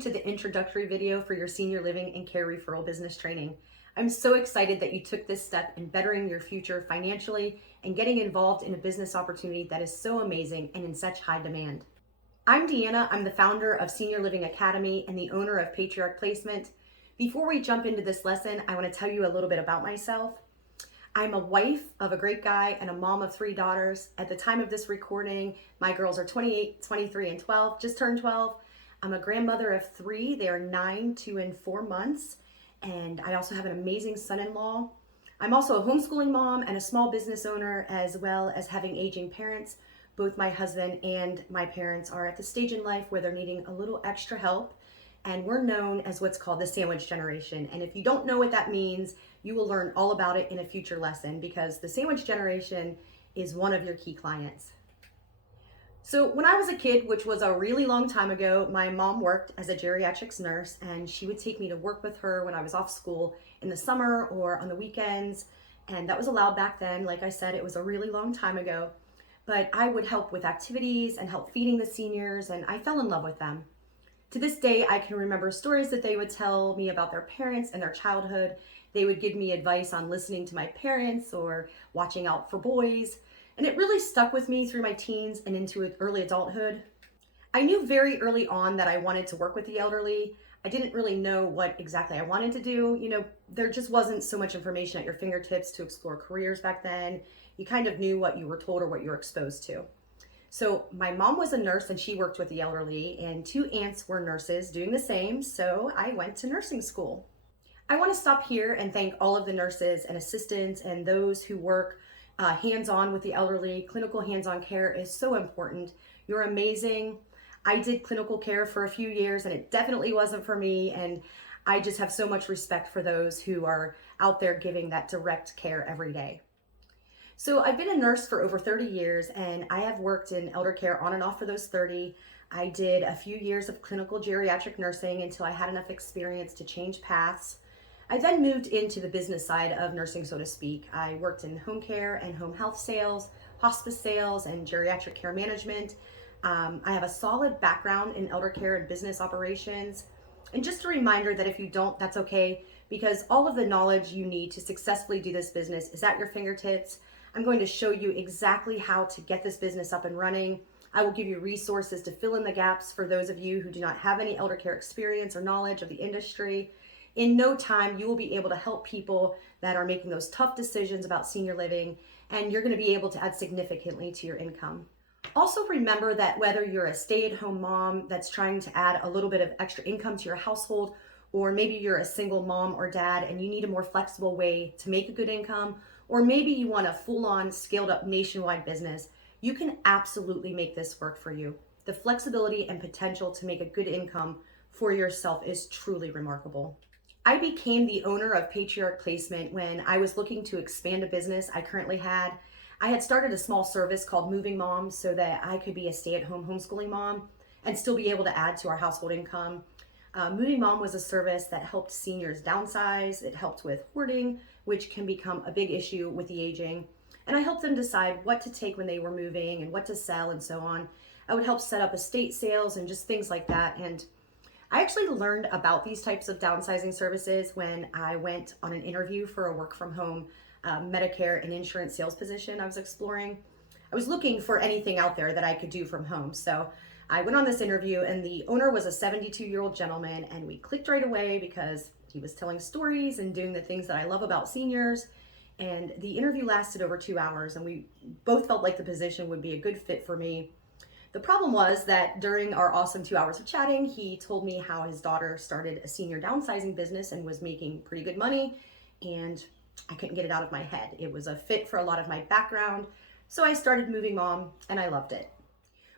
to the introductory video for your senior living and care referral business training. I'm so excited that you took this step in bettering your future financially and getting involved in a business opportunity that is so amazing and in such high demand. I'm Deanna. I'm the founder of Senior Living Academy and the owner of Patriarch Placement. Before we jump into this lesson, I want to tell you a little bit about myself. I'm a wife of a great guy and a mom of 3 daughters. At the time of this recording, my girls are 28, 23, and 12, just turned 12. I'm a grandmother of 3. They are 9, 2, and 4 months. And I also have an amazing son-in-law. I'm also a homeschooling mom and a small business owner, as well as having aging parents. Both my husband and my parents are at the stage in life where they're needing a little extra help. And we're known as what's called the sandwich generation. And if you don't know what that means, you will learn all about it in a future lesson, because the sandwich generation is one of your key clients. So when I was a kid, which was a really long time ago, my mom worked as a geriatrics nurse, and she would take me to work with her when I was off school in the summer or on the weekends. And that was allowed back then. Like I said, it was a really long time ago. But I would help with activities and help feeding the seniors, and I fell in love with them. To this day, I can remember stories that they would tell me about their parents and their childhood. They would give me advice on listening to my parents or watching out for boys. And it really stuck with me through my teens and into early adulthood. I knew very early on that I wanted to work with the elderly. I didn't really know what exactly I wanted to do. There just wasn't so much information at your fingertips to explore careers back then. You kind of knew what you were told or what you were exposed to. So my mom was a nurse and she worked with the elderly, and 2 aunts were nurses doing the same. So I went to nursing school. I want to stop here and thank all of the nurses and assistants and those who work hands-on with the elderly. Clinical hands-on care is so important. You're amazing. I did clinical care for a few years and it definitely wasn't for me. And I just have so much respect for those who are out there giving that direct care every day. So I've been a nurse for over 30 years, and I have worked in elder care on and off for those 30. I did a few years of clinical geriatric nursing until I had enough experience to change paths. I then moved into the business side of nursing, so to speak. I worked in home care and home health sales, hospice sales, and geriatric care management. I have a solid background in elder care and business operations. And just a reminder that if you don't, that's okay, because all of the knowledge you need to successfully do this business is at your fingertips. I'm going to show you exactly how to get this business up and running. I will give you resources to fill in the gaps for those of you who do not have any elder care experience or knowledge of the industry. In no time, you will be able to help people that are making those tough decisions about senior living, and you're going to be able to add significantly to your income. Also remember that whether you're a stay-at-home mom that's trying to add a little bit of extra income to your household, or maybe you're a single mom or dad and you need a more flexible way to make a good income, or maybe you want a full-on scaled-up nationwide business, you can absolutely make this work for you. The flexibility and potential to make a good income for yourself is truly remarkable. I became the owner of Patriarch Placement when I was looking to expand a business I currently had. I had started a small service called Moving Moms so that I could be a stay-at-home homeschooling mom and still be able to add to our household income. Moving Mom was a service that helped seniors downsize. It helped with hoarding, which can become a big issue with the aging. And I helped them decide what to take when they were moving and what to sell and so on. I would help set up estate sales and just things like that. And I actually learned about these types of downsizing services when I went on an interview for a work from home Medicare and insurance sales position I was exploring. I was looking for anything out there that I could do from home. So I went on this interview, and the owner was a 72-year-old gentleman, and we clicked right away because he was telling stories and doing the things that I love about seniors. And the interview lasted over 2 hours, and we both felt like the position would be a good fit for me. The problem was that during our awesome 2 hours of chatting, he told me how his daughter started a senior downsizing business and was making pretty good money, and I couldn't get it out of my head. It was a fit for a lot of my background, so I started Moving Mom, and I loved it.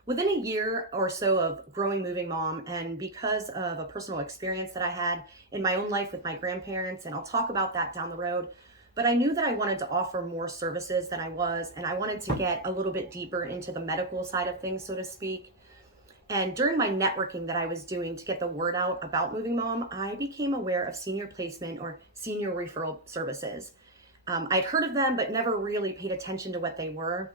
Within a year or so of growing Moving Mom, and because of a personal experience that I had in my own life with my grandparents, and I'll talk about that down the road, but I knew that I wanted to offer more services than I was, and I wanted to get a little bit deeper into the medical side of things, so to speak. And during my networking that I was doing to get the word out about Moving Mom, I became aware of senior placement or senior referral services. I'd heard of them, but never really paid attention to what they were.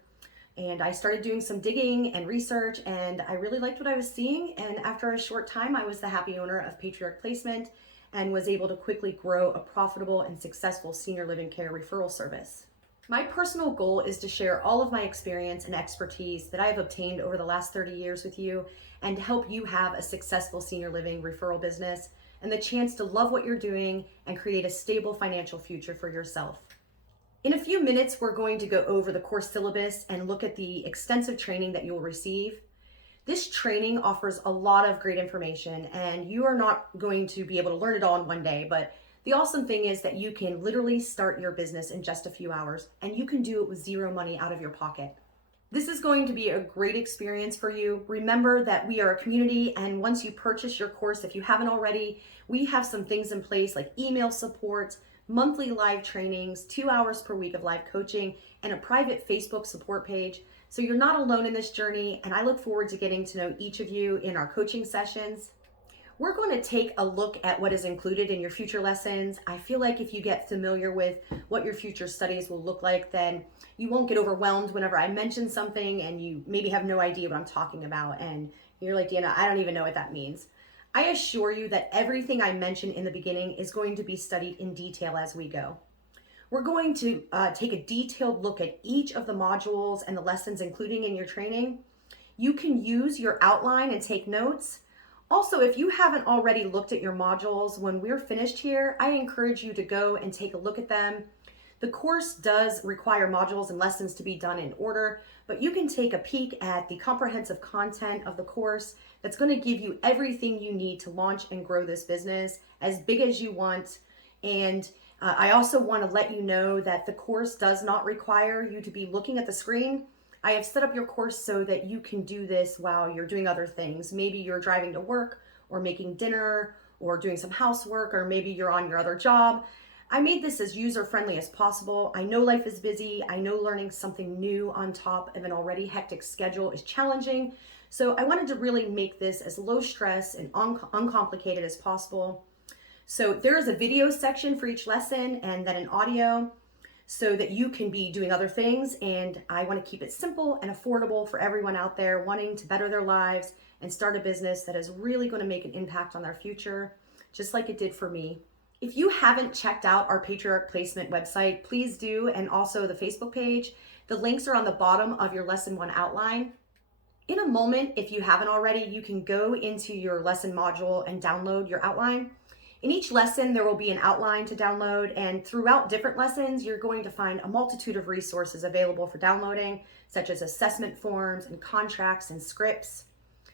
And I started doing some digging and research, and I really liked what I was seeing. And after a short time, I was the happy owner of Patriarch Placement and was able to quickly grow a profitable and successful senior living care referral service. My personal goal is to share all of my experience and expertise that I have obtained over the last 30 years with you and to help you have a successful senior living referral business and the chance to love what you're doing and create a stable financial future for yourself. In a few minutes, we're going to go over the course syllabus and look at the extensive training that you'll receive. This training offers a lot of great information, and you are not going to be able to learn it all in one day, but the awesome thing is that you can literally start your business in just a few hours, and you can do it with zero money out of your pocket. This is going to be a great experience for you. Remember that we are a community, and once you purchase your course, if you haven't already, we have some things in place like email support, monthly live trainings, 2 hours per week of live coaching, and a private Facebook support page. So you're not alone in this journey, and I look forward to getting to know each of you in our coaching sessions. We're going to take a look at what is included in your future lessons. I feel like if you get familiar with what your future studies will look like, then you won't get overwhelmed whenever I mention something and you maybe have no idea what I'm talking about. And you're like, Deanna, I don't even know what that means. I assure you that everything I mentioned in the beginning is going to be studied in detail as we go. We're going to take a detailed look at each of the modules and the lessons including in your training. You can use your outline and take notes. Also, if you haven't already looked at your modules, when we're finished here, I encourage you to go and take a look at them. The course does require modules and lessons to be done in order, but you can take a peek at the comprehensive content of the course that's going to give you everything you need to launch and grow this business as big as you want. And I also want to let you know that the course does not require you to be looking at the screen. I have set up your course so that you can do this while you're doing other things. Maybe you're driving to work or making dinner or doing some housework, or maybe you're on your other job. I made this as user-friendly as possible. I know life is busy. I know learning something new on top of an already hectic schedule is challenging. So I wanted to really make this as low stress and uncomplicated as possible. So there is a video section for each lesson and then an audio so that you can be doing other things. And I want to keep it simple and affordable for everyone out there wanting to better their lives and start a business that is really going to make an impact on their future, just like it did for me. If you haven't checked out our Patriarch Placement website, please do, and also the Facebook page. The links are on the bottom of your Lesson 1 outline. In a moment, if you haven't already, you can go into your lesson module and download your outline. In each lesson, there will be an outline to download, and throughout different lessons, you're going to find a multitude of resources available for downloading, such as assessment forms and contracts and scripts.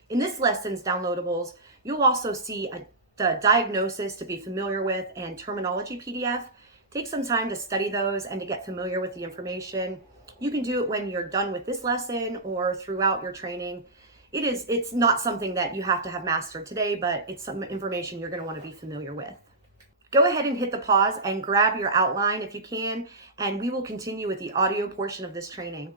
In this lesson's downloadables, you'll also see the diagnosis to be familiar with and terminology PDF. Take some time to study those and to get familiar with the information. You can do it when you're done with this lesson or throughout your training. It's not something that you have to have mastered today, but it's some information you're going to want to be familiar with. Go ahead and hit the pause and grab your outline if you can, and we will continue with the audio portion of this training.